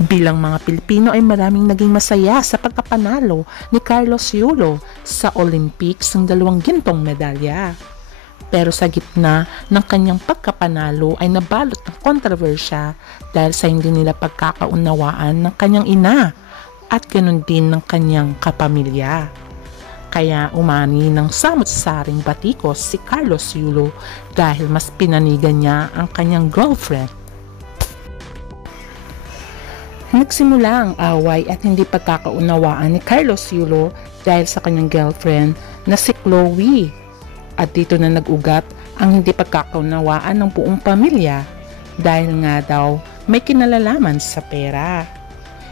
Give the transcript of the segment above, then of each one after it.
Bilang mga Pilipino ay maraming naging masaya sa pagkapanalo ni Carlos Yulo sa Olympics ng 2 gintong medalya. Pero sa gitna ng kanyang pagkapanalo ay nabalot ng kontrobersya dahil sa hindi nila pagkakaunawaan ng kanyang ina at ganoon din ng kanyang kapamilya. Kaya umani ng samot-saring batikos si Carlos Yulo dahil mas pinanigan niya ang kanyang girlfriend. Nagsimula ang away at hindi pagkakaunawaan ni Carlos Yulo dahil sa kanyang girlfriend na si Chloe. At dito na nag-ugat ang hindi pagkakaunawaan ng buong pamilya dahil nga daw may kinalalaman sa pera.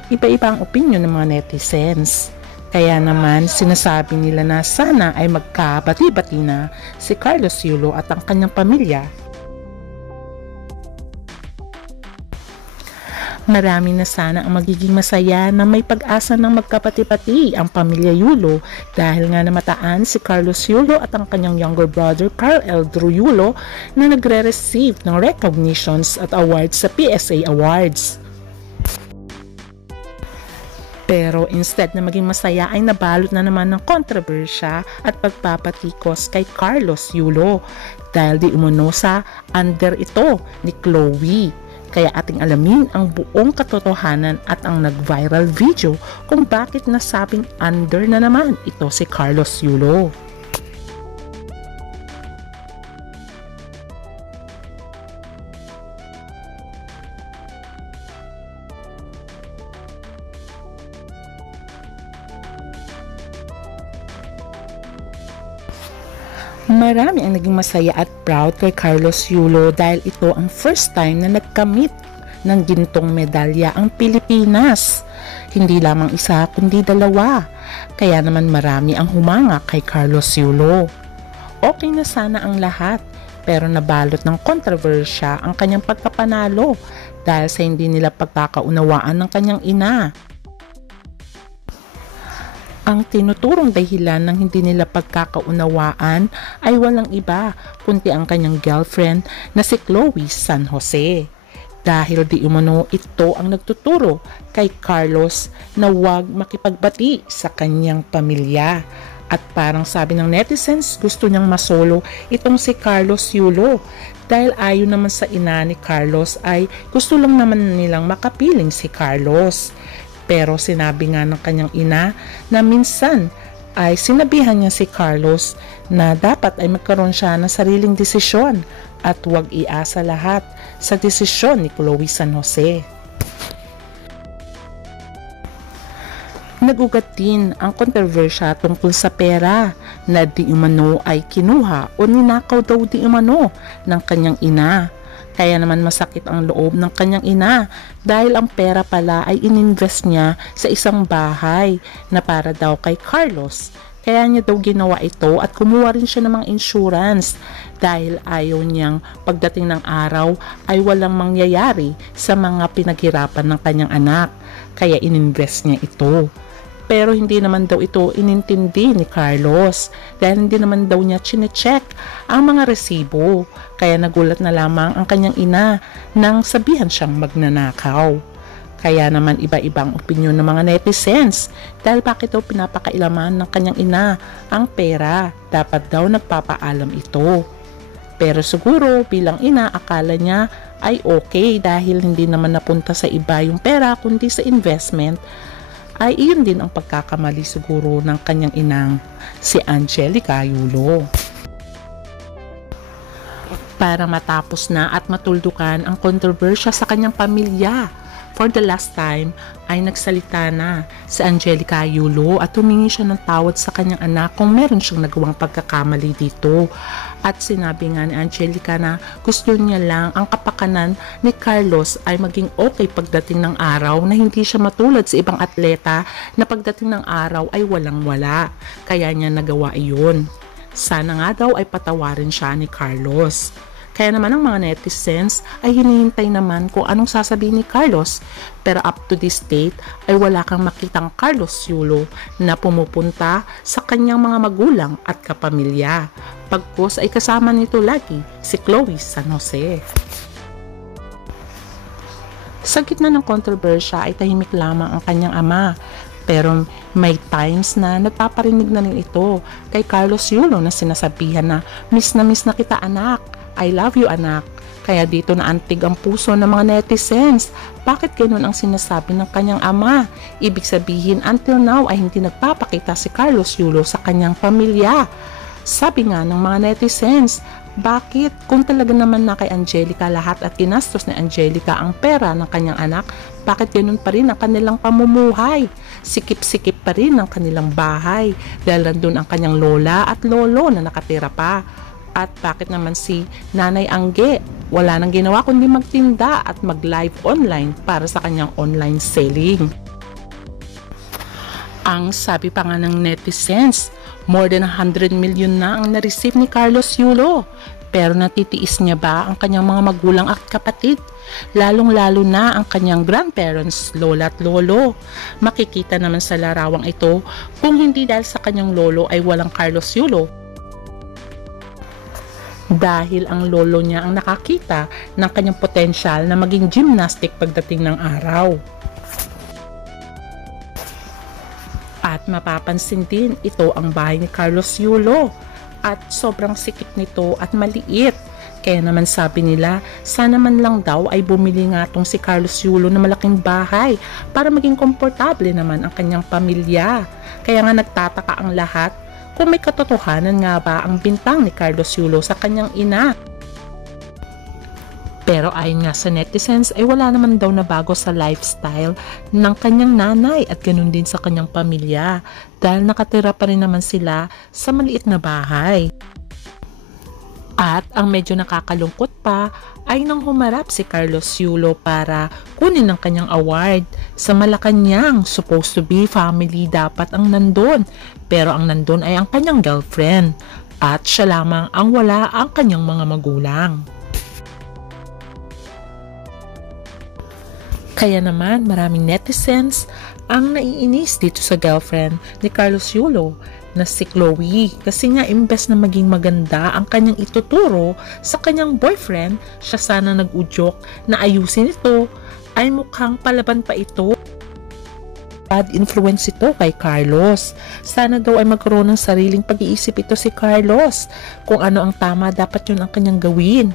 Iba-iba ang opinyon ng mga netizens. Kaya naman sinasabi nila na sana ay magkabati-bati na si Carlos Yulo at ang kanyang pamilya. Marami na sana ang magiging masaya na may pag-asa ng magkapati-pati ang pamilya Yulo dahil nga namataan si Carlos Yulo at ang kanyang younger brother Carl Eldrew Yulo na nagre-receive ng recognitions at awards sa PSA Awards. Pero instead na maging masaya ay nabalot na naman ng kontrobersya at pagpapatikos kay Carlos Yulo dahil di umano sa under ito ni Chloe. Kaya ating alamin ang buong katotohanan at ang nag-viral video kung bakit nasabing under na naman ito si Carlos Yulo. Marami ang naging masaya at proud kay Carlos Yulo dahil ito ang first time na nagkamit ng gintong medalya ang Pilipinas. Hindi lamang isa kundi 2. Kaya naman marami ang humanga kay Carlos Yulo. Okay na sana ang lahat pero nabalot ng kontrobersya ang kanyang pagkapanalo dahil sa hindi nila pagkakaunawaan ng kanyang ina. Ang tinuturong dahilan ng hindi nila pagkakaunawaan ay walang iba kundi ang kanyang girlfriend na si Chloe San Jose. Dahil di umano ito ang nagtuturo kay Carlos na huwag makipagbati sa kanyang pamilya. At parang sabi ng netizens gusto niyang masolo itong si Carlos Yulo dahil ayon naman sa ina ni Carlos ay gusto lang naman nilang makapiling si Carlos. Pero sinabi nga ng kanyang ina na minsan ay sinabihan niya si Carlos na dapat ay magkaroon siya ng sariling desisyon at huwag iasa lahat sa desisyon ni Chloe San Jose. Nagugat din ang kontrobersya tungkol sa pera na di umano ay kinuha o ninakaw daw di umano ng kanyang ina. Kaya naman masakit ang loob ng kanyang ina dahil ang pera pala ay ininvest niya sa isang bahay na para daw kay Carlos. Kaya niya daw ginawa ito at kumuha rin siya ng mga insurance dahil ayaw niyang pagdating ng araw ay walang mangyayari sa mga pinaghirapan ng kanyang anak. Kaya ininvest niya ito. Pero hindi naman daw ito inintindi ni Carlos dahil hindi naman daw niya chinecheck ang mga resibo. Kaya nagulat na lamang ang kanyang ina nang sabihan siyang magnanakaw. Kaya naman iba-ibang opinyon ng mga netizens dahil bakit daw pinapakailaman ng kanyang ina ang pera. Dapat daw nagpapaalam ito. Pero siguro bilang ina akala niya ay okay dahil hindi naman napunta sa iba yung pera kundi sa investment. Ay iyon din ang pagkakamali siguro ng kanyang inang si Angelica Yulo. Para matapos na at matuldukan ang kontrobersya sa kanyang pamilya, for the last time ay nagsalita na si Angelica Yulo at humingi siya ng tawad sa kanyang anak kung meron siyang nagawang pagkakamali dito. At sinabi nga ni Angelica na gusto niya lang ang kapakanan ni Carlos ay maging okay pagdating ng araw na hindi siya matulad sa ibang atleta na pagdating ng araw ay walang-wala. Kaya niya nagawa iyon. Sana nga daw ay patawarin siya ni Carlos. Kaya naman ang mga netizens ay hinihintay naman kung anong sasabihin ni Carlos. Pero up to this date ay wala kang makitang Carlos Yulo na pumupunta sa kanyang mga magulang at kapamilya. Pagkos ay kasama nito lagi si Chloe San Jose. Sa gitna ng kontrobersya ay tahimik lamang ang kanyang ama. Pero may times na nagpaparinig na rin ito kay Carlos Yulo na sinasabihan na miss na kita anak, I love you anak. Kaya dito naantig ang puso ng mga netizens. Bakit ganun ang sinasabi ng kanyang ama? Ibig sabihin until now ay hindi nagpapakita si Carlos Yulo sa kanyang pamilya. Sabi nga ng mga netizens, bakit kung talaga naman na kay Angelica lahat at ginastos ni Angelica ang pera ng kanyang anak, bakit ganun pa rin ang kanilang pamumuhay? Sikip-sikip pa rin ang kanilang bahay dahil nandun ang kanyang lola at lolo na nakatira pa. At bakit naman si Nanay Angge wala nang ginawa kundi magtinda at mag-live online para sa kanyang online selling? Ang sabi pa nga ng netizens, more than 100 million na ang na-receive ni Carlos Yulo. Pero natitiis niya ba ang kanyang mga magulang at kapatid? Lalong-lalo na ang kanyang grandparents, lola at lolo. Makikita naman sa larawang ito kung hindi dahil sa kanyang lolo ay walang Carlos Yulo. Dahil ang lolo niya ang nakakita ng kanyang potensyal na maging gymnastic pagdating ng araw. At mapapansin din ito ang bahay ni Carlos Yulo at sobrang sikip nito at maliit. Kaya naman sabi nila, sana man lang daw ay bumili nga tong si Carlos Yulo na malaking bahay para maging komportable naman ang kanyang pamilya. Kaya nga nagtataka ang lahat kung may katotohanan nga ba ang bintang ni Carlos Yulo sa kanyang ina. Pero ayon nga sa netizens ay wala naman daw na bago sa lifestyle ng kanyang nanay at ganun din sa kanyang pamilya dahil nakatira pa rin naman sila sa maliit na bahay. At ang medyo nakakalungkot pa ay nang humarap si Carlos Yulo para kunin ang kanyang award. Sa Malacanang, supposed to be family dapat ang nandun. Pero ang nandun ay ang kanyang girlfriend. At siya lamang ang wala ang kanyang mga magulang. Kaya naman maraming netizens ang naiinis dito sa girlfriend ni Carlos Yulo na si Chloe kasi nga imbes na maging maganda ang kanyang ituturo sa kanyang boyfriend, siya sana nag-udyok na ayusin ito ay mukhang palaban pa ito. Bad influence ito kay Carlos. Sana daw ay magkaroon ng sariling pag-iisip ito si Carlos. Kung ano ang tama dapat yun ang kanyang gawin.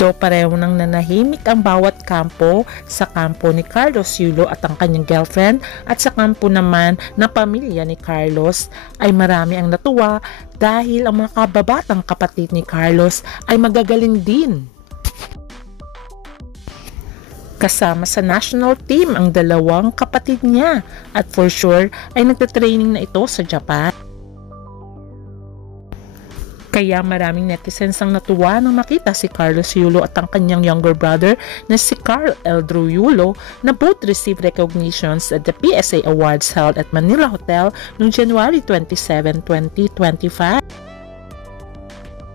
Do pareho nang nanahimik ang bawat kampo sa kampo ni Carlos Yulo at ang kanyang girlfriend at sa kampo naman na pamilya ni Carlos ay marami ang natuwa dahil ang mga kababatang kapatid ni Carlos ay magagaling din. Kasama sa national team ang dalawang kapatid niya at for sure ay nagtatraining na ito sa Japan. Kaya maraming netizens ang natuwa nang makita si Carlos Yulo at ang kanyang younger brother na si Carl Eldrew Yulo na both received recognitions at the PSA Awards held at Manila Hotel noong January 27, 2025.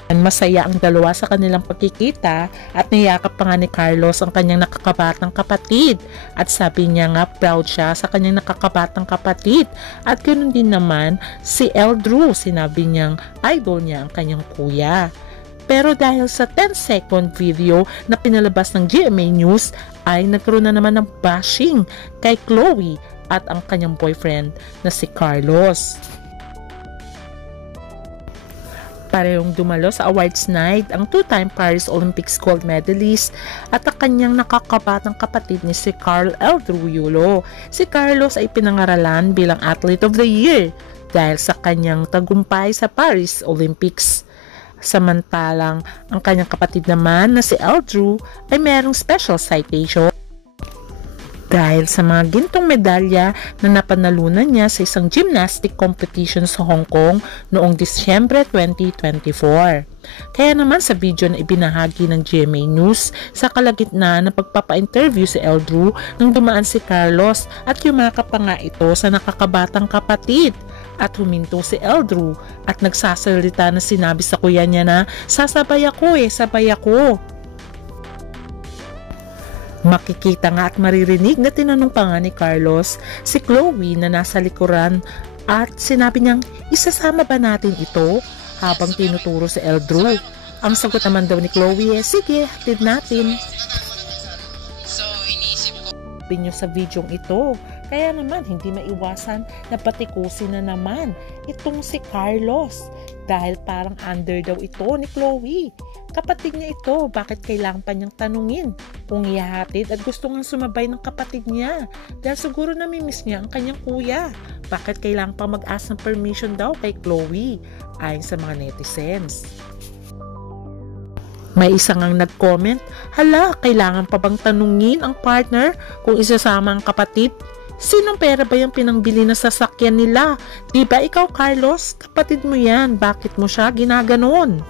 Masaya ang dalawa sa kanilang pagkikita at niyakap pa nga ni Carlos ang kanyang nakakabatang kapatid at sabi niya nga proud siya sa kanyang nakakabatang kapatid at ganoon din naman si Eldrew, sinabi niyang idol niya ang kanyang kuya. Pero dahil sa 10-second video na pinalabas ng GMA News ay nagkaroon na naman ng bashing kay Chloe at ang kanyang boyfriend na si Carlos. Parehong dumalo sa awards night ang two-time Paris Olympics gold medalist at ang kanyang nakakabatang kapatid ni si Carl Eldrew Yulo. Si Carlos ay pinangaralan bilang Athlete of the Year dahil sa kanyang tagumpay sa Paris Olympics. Samantalang ang kanyang kapatid naman na si Eldrew ay mayroong special citation dahil sa mga gintong medalya na napanalunan niya sa isang gymnastic competition sa Hong Kong noong Disyembre 2024. Kaya naman sa video na ibinahagi ng GMA News, sa kalagitnaan ng pagpapa-interview si Eldrew nang dumaan si Carlos at yumakap pa nga ito sa nakakabatang kapatid. At huminto si Eldrew at nagsasalita na sinabi sa kuya niya na sasabay ako sabay ako. Makikita nga at maririnig na tinanong pa nga ni Carlos si Chloe na nasa likuran at sinabi niyang isasama ba natin ito habang tinuturo si Eldrew. Ang sagot naman daw ni Chloe sige, hatid natin. So iniisip harapin nyo sa videong ito. Kaya naman hindi maiwasan na patikusin na naman itong si Carlos dahil parang under daw ito ni Chloe. Kapatid niya ito, bakit kailangan pa niyang tanungin kung ihahatid at gusto nga sumabay ng kapatid niya dahil siguro namimiss niya ang kanyang kuya. Bakit kailangan pa mag-ask ng permission daw kay Chloe ayon sa mga netizens. May isang ang nag-comment, hala, kailangan pa bang tanungin ang partner kung isasama ang kapatid? Sinong pera ba yung pinangbili na sasakyan nila? Diba ikaw, Carlos? Kapatid mo yan. Bakit mo siya ginaganon?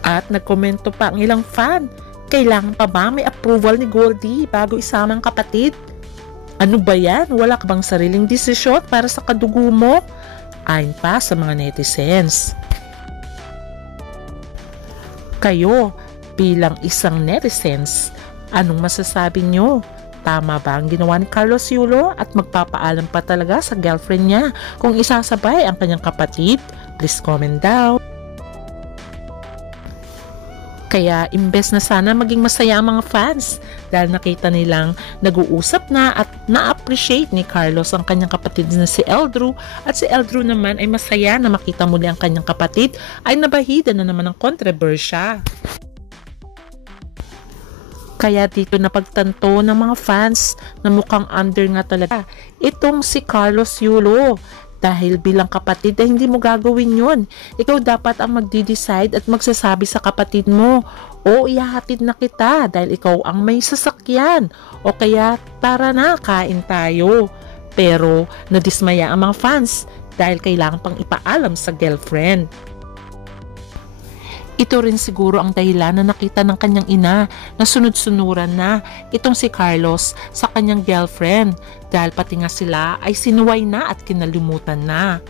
At nagkomento pa ang ilang fan, kailangan pa ba may approval ni Goldie bago isama ang kapatid? Ano ba yan? Wala ka bang sariling desisyon para sa kadugo mo? Ayon pa sa mga netizens. Kayo, bilang isang netizens, anong masasabi nyo? Tama ba ang ginawa ni Carlos Yulo at magpapaalam pa talaga sa girlfriend niya kung isasabay ang kanyang kapatid? Please comment down. Kaya imbes na sana maging masaya ang mga fans dahil nakita nilang nag-uusap na at na-appreciate ni Carlos ang kanyang kapatid na si Eldrew at si Eldrew naman ay masaya na makita muli ang kanyang kapatid ay nabahida na naman ng kontrobersya. Kaya dito napagtanto ng mga fans na mukhang under nga talaga itong si Carlos Yulo. Dahil bilang kapatid ay hindi mo gagawin yun. Ikaw dapat ang magdi-decide at magsasabi sa kapatid mo, o ihahatid na kita dahil ikaw ang may sasakyan. O kaya tara na, kain tayo. Pero nadismaya ang mga fans dahil kailangan pang ipaalam sa girlfriend. Ito rin siguro ang dahilan na nakita ng kanyang ina na sunod-sunuran na itong si Carlos sa kanyang girlfriend dahil pati nga sila ay sinuway na at kinalimutan na.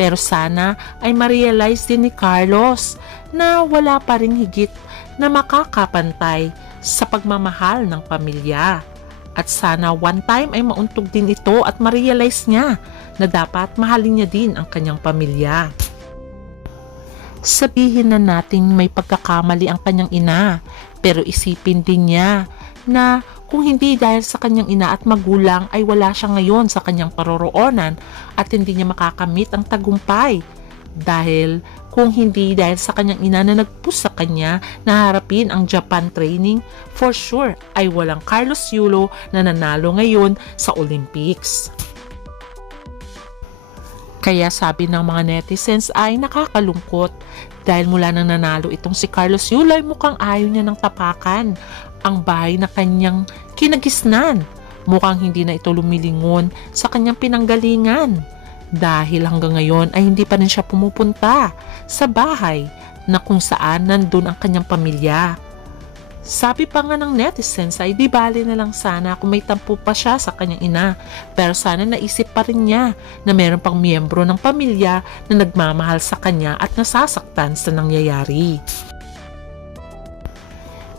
Pero sana ay ma-realize din ni Carlos na wala pa ring higit na makakapantay sa pagmamahal ng pamilya. At sana one time ay mauntog din ito at ma-realize niya na dapat mahalin niya din ang kanyang pamilya. Sabihin na nating may pagkakamali ang kanyang ina, pero isipin din niya na kung hindi dahil sa kanyang ina at magulang ay wala siya ngayon sa kanyang paroroonan at hindi niya makakamit ang tagumpay. Dahil kung hindi dahil sa kanyang ina na nag-push sa kanya na harapin ang Japan training, for sure ay walang Carlos Yulo na nanalo ngayon sa Olympics. Kaya sabi ng mga netizens ay nakakalungkot dahil mula nang nanalo itong si Carlos Yulo ay mukhang ayaw niya ng tapakan ang bahay na kanyang kinagisnan. Mukhang hindi na ito lumilingon sa kanyang pinanggalingan dahil hanggang ngayon ay hindi pa rin siya pumupunta sa bahay na kung saan nandun ang kanyang pamilya. Sabi pa nga ng netizens ay di bali na lang sana kung may tampo pa siya sa kanyang ina, pero sana naisip pa rin niya na meron pang miyembro ng pamilya na nagmamahal sa kanya at nasasaktan sa nangyayari.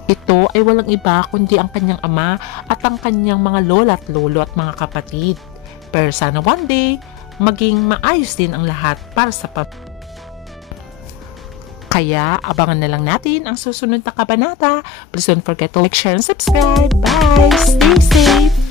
Ito ay walang iba kundi ang kanyang ama at ang kanyang mga lola at lolo at mga kapatid. Pero sana one day maging maayos din ang lahat para sa pamilya. Kaya abangan na lang natin ang susunod na kabanata. Please don't forget to like, share, and subscribe. Bye! Stay safe!